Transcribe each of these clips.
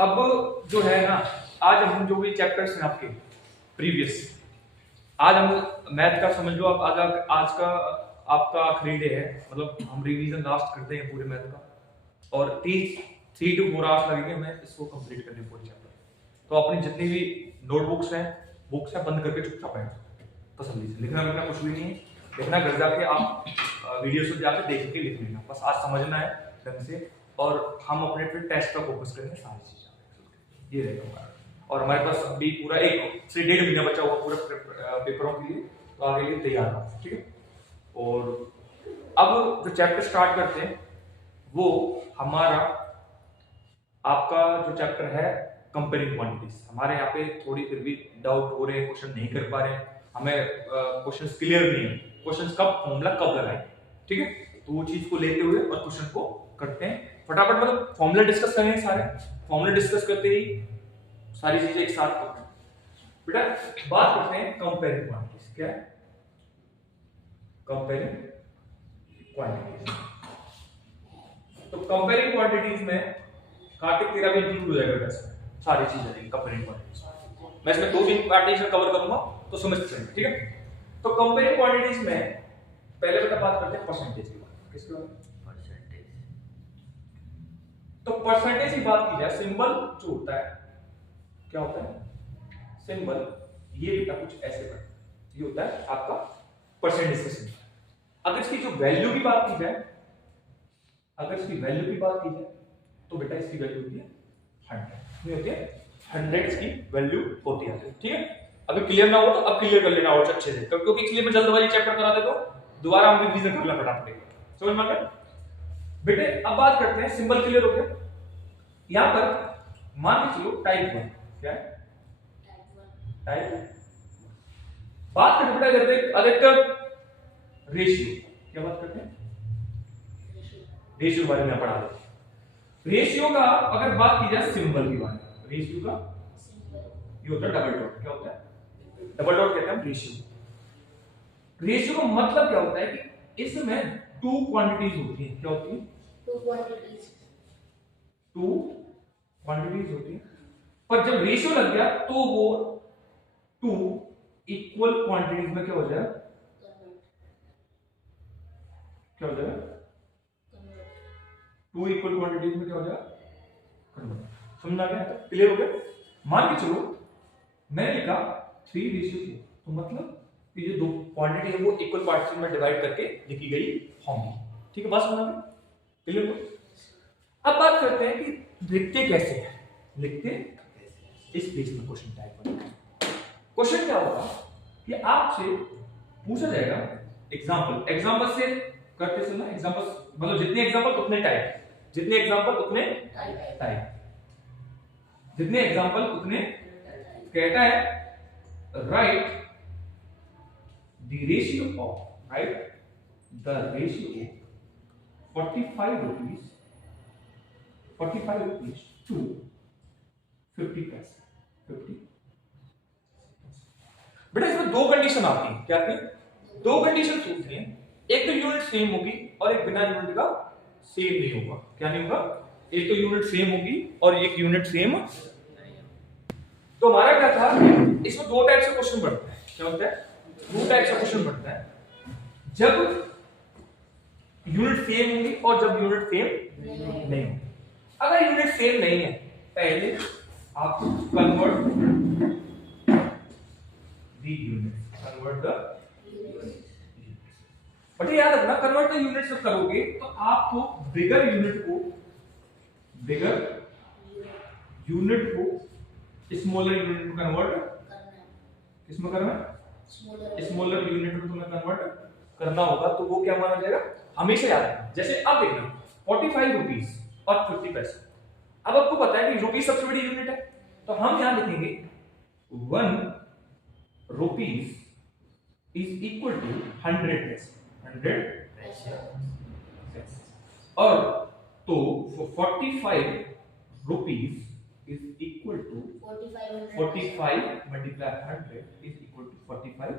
अब जो है ना, आज हम जो भी चैप्टर्स हैं आपके प्रीवियस, आज हम मैथ का समझ लो, अब आज का आपका आखिरी डे है, मतलब हम रिवीजन लास्ट करते हैं पूरे मैथ का, और 3 to 4 आवर्स लगेंगे हमें इसको कंप्लीट करने पूरे चैप्टर। तो अपनी जितनी भी नोटबुक्स हैं, बुक्स हैं, बंद करके चुपचाप बैठो, तसल्ली से लिखना लिखना कुछ भी नहीं है, लिखना घर जाके आप वीडियो से जाके देख के लिख लेना, बस आज समझना है ढंग से, और हम अपने फिर टेस्ट पर फोकस करेंगे सारी चीजें, ये रहेगा हमारा। और हमारे पास अभी पूरा 1 से 1.5 महीना बचा हुआ पूरा पेपरों के लिए, तो आगे लिए तैयार रहो, ठीक है। और अब जो चैप्टर स्टार्ट करते हैं वो हमारा आपका जो चैप्टर है कंपेयरिंग क्वांटिटीज। हमारे यहाँ पे थोड़ी फिर भी डाउट हो रहे हैं, क्वेश्चन नहीं कर पा रहे हैं, हमें क्वेश्चंस क्लियर नहीं है, क्वेश्चंस कब फॉर्मूला कब लगाएं, ठीक है। तो वो चीज को लेते हुए और क्वेश्चन को करते हैं फटाफट, मतलब फॉर्मूला डिस्कस करेंगे, सारे फॉर्मूला डिस्कस करते ही सारी चीजें एक साथ करते हैं। बेटा बात करते हैं कंपेयरिंग क्वांटिटीज। क्या है कंपेयरिंग क्वांटिटीज? तो कंपेयरिंग क्वांटिटीज में कार्तिक तेरा भी इंक्लूड हो जाएगा, वैसे सारी चीजें रहेंगी कंपेयरिंग क्वांटिटीज। मैं इसमें 2-3 पार्टीशन कवर करूंगा तो समझ सकते, ठीक है। तो कंपेयरिंग क्वांटिटीज में पहले बेटा बात करते हैं परसेंटेज की बात। किसके बारे में? परसेंटेज। तो परसेंटेज की बात की जाए, सिंबल जो होता है, क्या होता है सिंबल, ये बेटा कुछ ऐसे बनता है, ये होता है आपका परसेंटेज का सिंबल। अगर इसकी जो वैल्यू की बात की जाए, अगर इसकी वैल्यू की बात की जाए तो बेटा इसकी वैल्यू होती है 100, नहीं होती है 100 इसकी वैल्यू होती है, ठीक है। अभी क्लियर ना हो तो अब क्लियर कर लेना और अच्छे से, क्योंकि इसलिए मैं जल्दबाजी चैप्टर करा देता हूं, दोबारा हम रिवीजन करना फटाफट, समझ में आ गया बेटे। अब बात करते हैं, सिंबल क्लियर हो गया। यहां पर मान के चलो टाइप 1, क्या है टाइप। बात करते हैं अधिकतर रेशियो, क्या बात करते हैं रेशियो बारे में पढ़ा देते हैं। रेशियो का अगर बात की जाए सिंबल की बात, रेशियो का ये होता है डबल डॉट। क्या होता है डबल डॉट, कहते हैं रेशियो। रेशियो का मतलब क्या होता है कि इसमें 2 क्वांटिटीज होती है। क्या होती है? 2 क्वांटिटीज होती है, पर जब रेशियो लग गया तो वो 2 इक्वल क्वांटिटीज में क्या हो जाएगा? क्या हो जाएगा? 2 इक्वल क्वांटिटीज में क्या हो जाएगा? कन्वर्ट। समझ आ गया? क्लियर हो गया? मान के चलो मैंने लिखा 3:2, तो मतलब ये जो 2 क्वांटिटी है वो इक्वल पार्ट्स में डिवाइड करके लिखी गई होंगी, ठीक है। बात समझ आ गई? क्लियर हो? अब बात करते हैं कि लिखते कैसे हैं, लिखते इस बेस में क्वेश्चन टाइप करेंगे। क्वेश्चन क्या होगा कि आपसे पूछा जाएगा एग्जांपल से करते चलना, एग्जांपल मतलब जितने एग्जांपल उतने टाइप, जितने एग्जांपल उतने टाइप, जितने एग्जांपल उतने। कहता है right the ratio of 45 rupees to 50 पैसे। 50 बेटा इसमें 2 कंडीशन आती है। क्या आती है? 2 कंडीशन होती है, एक तो यूनिट सेम होगी और एक बिना यूनिट का सेम नहीं होगा। क्या नहीं होगा? एक तो यूनिट सेम होगी और एक यूनिट सेम। तो हमारा क्या था, इसमें 2 टाइप से क्वेश्चन बनता है। क्या होता है? 2 टाइप से क्वेश्चन बनता है, जब यूनिट सेम होगी और जब यूनिट सेम नहीं होगी। अगर यूनिट सेम नहीं है, पहले आप convert the unit, convert the unit. But याद रखना, कन्वर्ट द यूनिट से करोगे तो आपको बिगर यूनिट को स्मॉलर यूनिट में कन्वर्ट किसमें करना है? स्मॉलर यूनिट में तुम्हें कन्वर्ट करना होगा। तो वो क्या माना जाएगा? हमेशा याद रखना। जैसे अब देखना 45 रुपीस और 50 पैसे। अब आपको पता है कि रुपीस सबसे बड़ी यूनिट है, तो हम यहां लिखेंगे 1 रुपीस इज इक्वल टू 100 पैसे। 100 और तो 45 rupees is equal to 45 multiplied 100 is equal to 45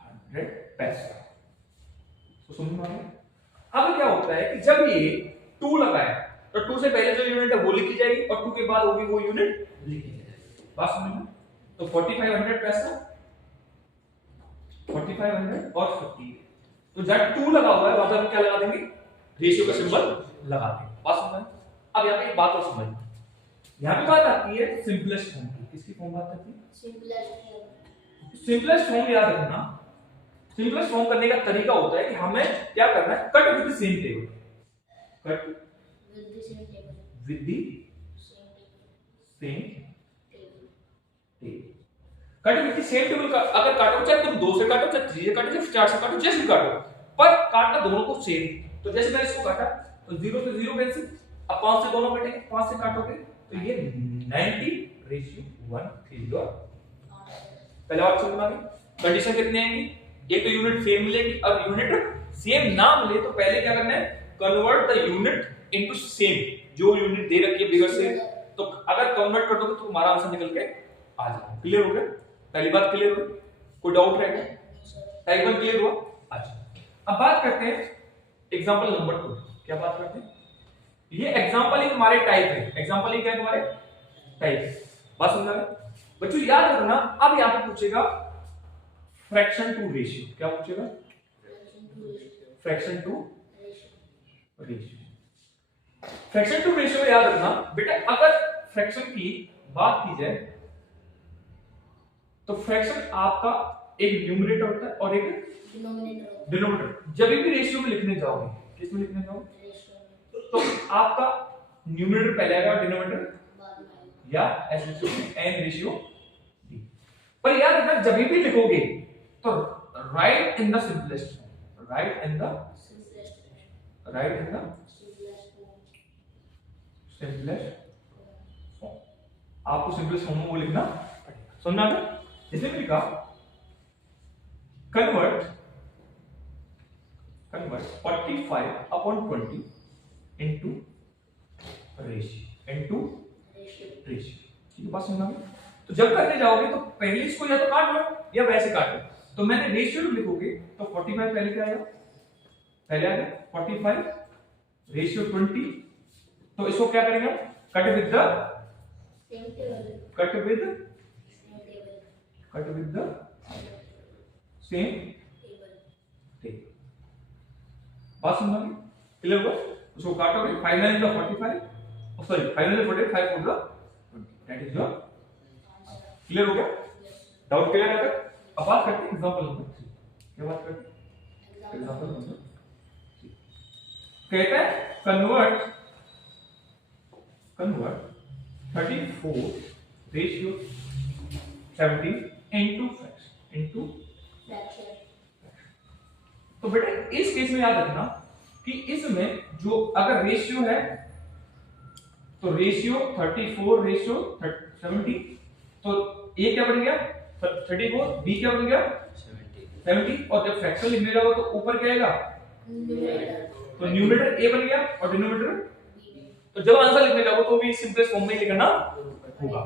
100 पैसे। तो समझ में आ गया? अब क्या होता है कि जब ये 2 लगाया तो 2 से पहले जो यूनिट है वो लिखी जाएगी और 2 के बाद होगी वो यूनिट लिखी जाएगी। बात समझ में? तो 4500 पैसा 4500 और 50, तो जब 2 लगा हुआ है वहां पर हम क्या लगा देंगे, रेशियो का सिंबल लगा देंगे। बात समझ में? अब यहाँ पे एक बात और समझ, यहाँ पे बात आती है सिंपलेस्ट फॉर्म की। किसकी फॉर्म बात आती है? सिंपलेस्ट फॉर्म याद रखना। सिंपलेस्ट फॉर्म करने का तरीका होता है कि हमें क्या करना है, cut with the same table, cut with the same table, cut with the same table का अगर काटो, चाहे तुम 2 से काटो, चाहे 3 से काटो, चाहे 4 से काटो, जैसे काटो, पर काटना दोनों को सेम। तो जैसे मैंने इसको काटा तो 0 से 0 कैंसिल, अब 5 से दोनों कटेंगे, 5 से काटोगे तो ये 90:1 थी। पहले बात समझ में आ गई? कंडीशन कितनी आएंगी, एक तो यूनिट सेम मिलेगी, अब यूनिट सेम ना मिले तो पहले क्या करना है, convert the unit into same, जो यूनिट दे रखी है बिगर से, तो अगर कन्वर्ट कर दोगे तो तुम्हारा आंसर निकल के आ जाएगा। क्लियर हो गया? पहली बात क्लियर हो? कोई डाउट रहेगा? टाइप 1 क्लियर हुआ? अच्छा, अब बात करते हैं एग्जांपल नंबर 2। क्या बात करते हैं? ये एग्जांपल ही तुम्हारे टाइप है, एग्जांपल ही क्या है तुम्हारे टाइप। बात समझ में? बच्चों याद रखना, अब यहां पे पूछेगा फ्रैक्शन टू रेशियो। क्या पूछेगा? Fraction to ratio. Fraction to ratio याद रखना बेटा, अगर फ्रैक्शन की बात की जाए तो फ्रैक्शन आपका एक न्यूमरेटर होता है और एक डिनोमिनेटर। जब भी रेशियो में लिखने जाओगे, किस में लिखने जाओगे, तो आपका न्यूमरेटर पहले आएगा और डिनोमिनेटर या ऐसे n रेशियो। पर याद रखना जब भी लिखोगे तो right in the simplest form, right in the simplest form. आपको सिंपलेस्ट फॉर्म में वो लिखना पड़ेगा। समझना है? इसमें लिखा कन्वर्ट 45/20 इनटू रेशियो, ठीक है? बात समझना है? तो जब करने जाओगे तो पहले इसको या तो काट लो या वैसे काट लो। तो मैंने रेशियो लिखोगे तो 45 पहले क्या आएगा, पहले आएगा 45 रेशियो 20, तो इसको क्या करेंगे, cut with the same table. बात समझ में? क्लियर हुआ? उसको काटोगे, 5 9 the 45, sorry 5 9 45 5 4 the 20, that is your. Clear हो गया? डाउट क्लियर है? अब बात करते हैं एग्जांपल नंबर 3। क्या बात करते हैं? एग्जांपल नंबर 3 कहता है कन्वर्ट 34 रेशियो 17 इनटू फ्रैक्शन। तो बेटा इस केस में याद रखना कि इसमें जो अगर रेशियो है तो रेशियो 34 रेशियो 70, तो ए क्या बन गया 34, बी क्या बन गया 70, और जब फ्रैक्शन लिखने जाओगे तो ऊपर क्या आएगा, तो न्यूमरेटर ए बन गया और डिनोमिनेटर बी। तो जब आंसर लिखने जाओगे तो भी सिंपलेस्ट फॉर्म में ही लिखना होगा।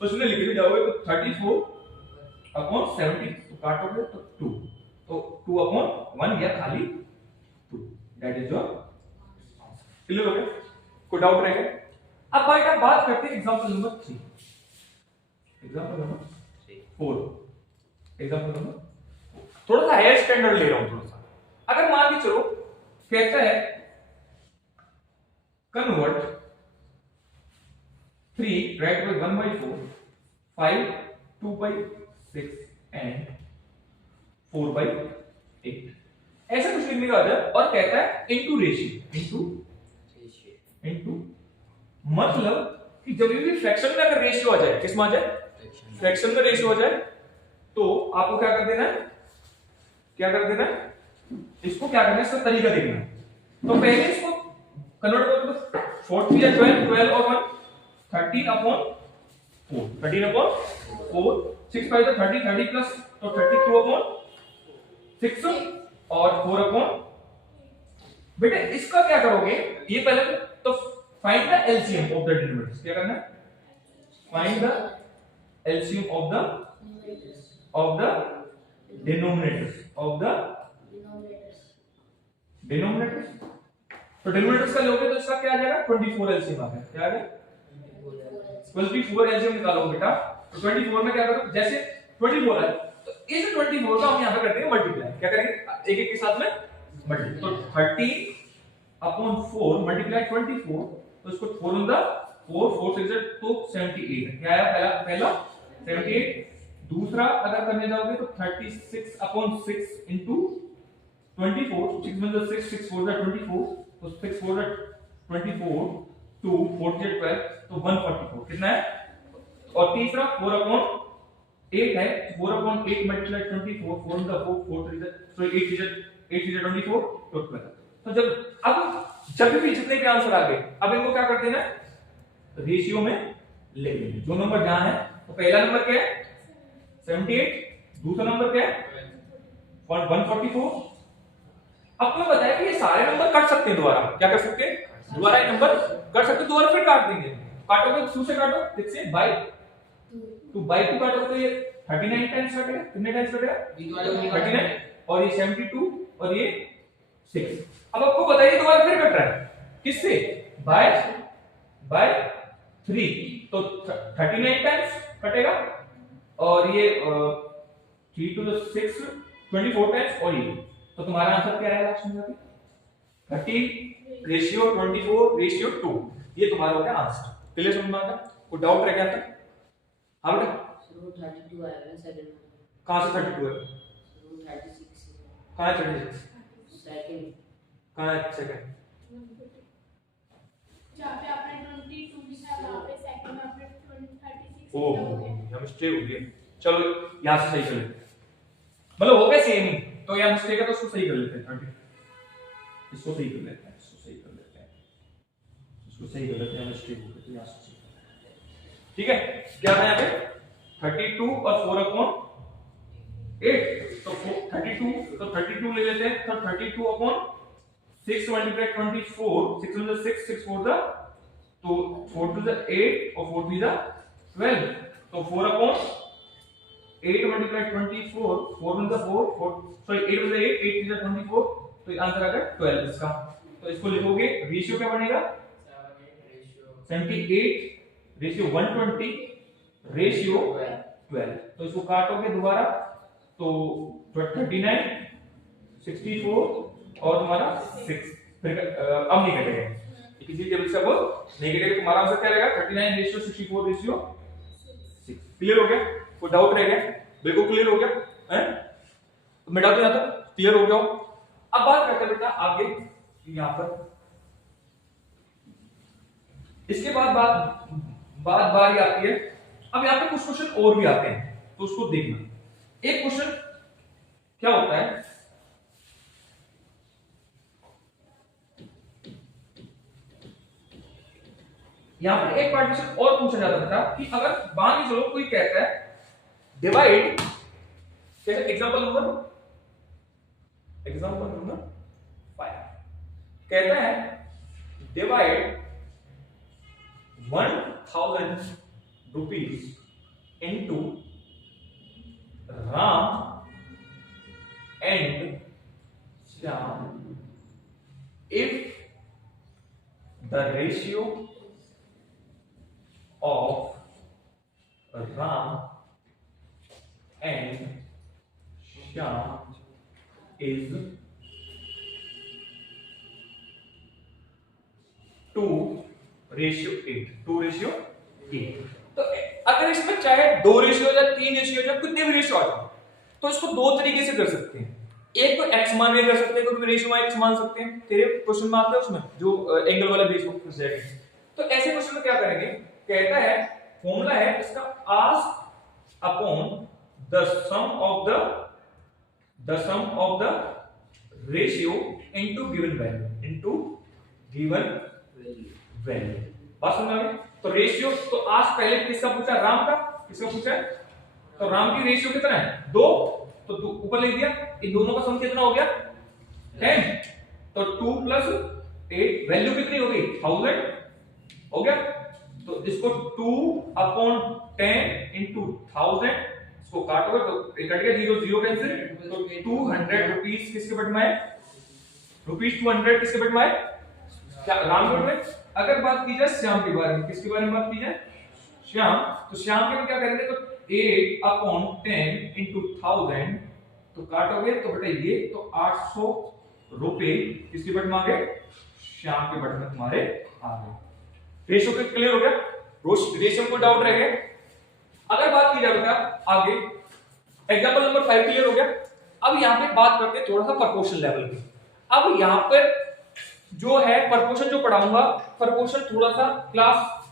तो इसमें लिखने जाओगे तो 34/70, तो काटोगे तो 2, तो 2/1 या खाली 2, that is your answer. Clear हो गया? कोई डाउट रहेगा? अब बेटा बात करते हैं example number 3, example number 4, example number थोड़ा सा हायर स्टैंडर्ड ले रहा हूं थोड़ा सा। अगर मान के चलो कहता है कन्वर्ट 3 राइट बाय 1/4 5 2/6 एंड 4/8, ऐसा कुछ लिखने का है और कहता है इनटू रेशियो, इनटू मतलब कि जब भी फ्रैक्शन में अगर रेशियो आ जाए, किस में आ जाए, फ्रैक्शन में रेशियो आ जाए, तो आपको क्या कर देना है, इसको क्या करना है, इसका तरीका देखना है। तो पहले इसको कन्वर्ट करो तो 40 या 12 और 1 13/4, 6 5 30 प्लस तो 32/6 और 4/, बेटा इसका क्या करोगे, ये पहले तो find the LCM of the denominators. क्या करना है, find the LCM of the denominators, तो डिनोमिनेटर का लोगे तो इसका क्या आ जाएगा 24 एलसीएम आ गया। क्या आ गया 24 एलसीएम निकालोगे बेटा। तो 24 में क्या करो, जैसे 24 है तो इस 24 का हम यहां पे करते हैं मल्टीप्लाई। क्या करेंगे, एक एक के साथ में मल्टीप्लाई। तो 30/4 मल्टीप्लाई 24, तो इसको 4 इन द 4 6 तो 78 क्या आया, पहला 78। दूसरा अगर करने जाओगे तो 36/6 into 24, 6 में 6 6 4 24, तो 6 4 24 2 4 12, तो 144 कितना है। और तीसरा 4/8 है, 4/8 मल्टीप्लाई 24, 4 इन द 4 3 so 8 3 24 तो 12। तो जब भी जितने भी आंसर आ गए, अब इनको क्या करते हैं ना, रेशियो में ले लेंगे। जो नंबर जहां है, तो पहला नंबर क्या है 78, दूसरा नंबर क्या है 144। अब तुम्हें बताया कि ये सारे नंबर कट सकते हैं दोबारा। क्या कर सकते हैं, दोबारा ये नंबर कट सकते हैं, दोबारा फिर काट देंगे। काटोगे 2 से काटो, 6 से बाय 2 बाय 2 काटोगे तो ये 39 टाइम्स कटेगा। कितने टाइम्स कटेगा 39, और ये 72 और ये 6। अब आपको बताइए दोबारा फिर कट रहा है किससे, बाय 3, तो 39 टाइम्स कटेगा, और ये 3 to 6 24 टाइम्स, और ये तो तुम्हारा आंसर क्या है लास्ट में जाके 30/24/2, ये तुम्हारा हो गया आंसर। क्लियर समझ में आ गया, कोई डाउट रह गया था? हां बेटा 32 आएगा सेकंड में। कहां से 32 है, 36 कहां है 36, सेकंड कहां है सेकंड, जहां पे आपने 22 लिखा है वहां पे सेकंड में आपने 36 ओह लिखा है। यहां मिस्टेक हो गई। चलो यहां से सही कर लेते हैं, मतलब हो गया सेम ही। तो यहां मिस्टेक है तो उसको सही कर लेते हैं, 30 इसको सही कर लेते हैं, इसको सही कर लेते हैं, इसको सही कर लेते हैं, मिस्टेक हो गई तो यहां से सही कर लेते हैं। ठीक है, क्या है यहां पे 32 और 4/8, तो 32 तो 32 ले लेते हैं। तो 32/6 मल्टीप्लाई 24, 6 में 6 6 4 द, तो 4 to the 8 और 4 3 the 12, तो 4/8 मल्टीप्लाई 24, 4 में 4 सॉरी 8 में 8 8 3 the 24, तो ये आंसर आ गया 12 इसका। तो इसको लिखोगे, रेशियो क्या बनेगा 78 रेशियो 120 रेशियो 12। तो इसको काटोगे दोबारा तो 39 64 और तुम्हारा 6, फिर अब नहीं कटेगा किसी टेबल से, अब नहीं कटेगा। तुम्हारा आंसर क्या रहेगा 39/64/6। क्लियर हो गया, कोई डाउट रह गया? बिल्कुल क्लियर हो गया है, मिटा दो यहां तक, क्लियर हो गया। अब बात करते हैं बेटा आगे यहां पर, इसके बाद बारी आती है। अब यहां पे कुछ क्वेश्चन और भी आते हैं, तो उसको देखना। एक क्वेश्चन क्या होता है, यहां पर एक पार्टीशन और पूछा जाता था कि अगर मान के चलो कोई कहता है डिवाइड, जैसे एग्जांपल नंबर 5 कहता है divide 1000 rupees into Ram and Shyam if the ratio of Ram and Shyam is 2:8। तो अगर इसमें चाहे 2 रेशियो या 3 रेशियो या कितने भी रेशियो आ जाए, तो इसको दो तरीके से कर सकते हैं। एक तो x मान के कर सकते हैं, कोई रेशियो में x मान सकते हैं। तेरे क्वेश्चन में आता है उसमें जो एंगल वाला बेस फंस जाएगा। तो ऐसे क्वेश्चन में क्या करेंगे, कहता है फॉर्मूला है इसका ask upon the sum of the ratio into given value. बात समझ आ गई? तो रेशियो, तो आज पहले किसका पूछा, राम का, किसका पूछा है, तो राम की रेशियो कितना है 2, तो ऊपर लिख दिया। इन दोनों का सम कितना हो गया 10, तो 2 + 8 वैल्यू कितनी हो गई 1000 हो गया। तो इसको 2/10 × 1000 इसको काटोगे तो कट गया, 0 0 कैंसिल, तो 200 रुपीस किसके बट में है, ₹200 किसके बट में है क्या रामगढ़ में? अगर बात की जाए श्याम के बारे में, किसके बारे में बात की जाए? श्याम। तो श्याम के हम क्या करेंगे, तो 8/10 into 1000 तो काटोगे तो बेटा ये तो 800 रुपए किसके बट में आ गए? श्याम के बट में तुम्हारे आ गए। रेशो के क्लियर हो गया? रेशो को डाउट रह गया? अगर बात की जाए बेटा आगे, एग्जांपल नंबर 5 क्लियर हो गया। अब यहाँ पे बात करते हैं थोड़ा सा प्रोपोर्शन लेवल की। अब यहाँ पर जो है प्रोपोर्शन जो पढ़ाऊंगा, प्रोपोर्शन थोड़ा सा क्लास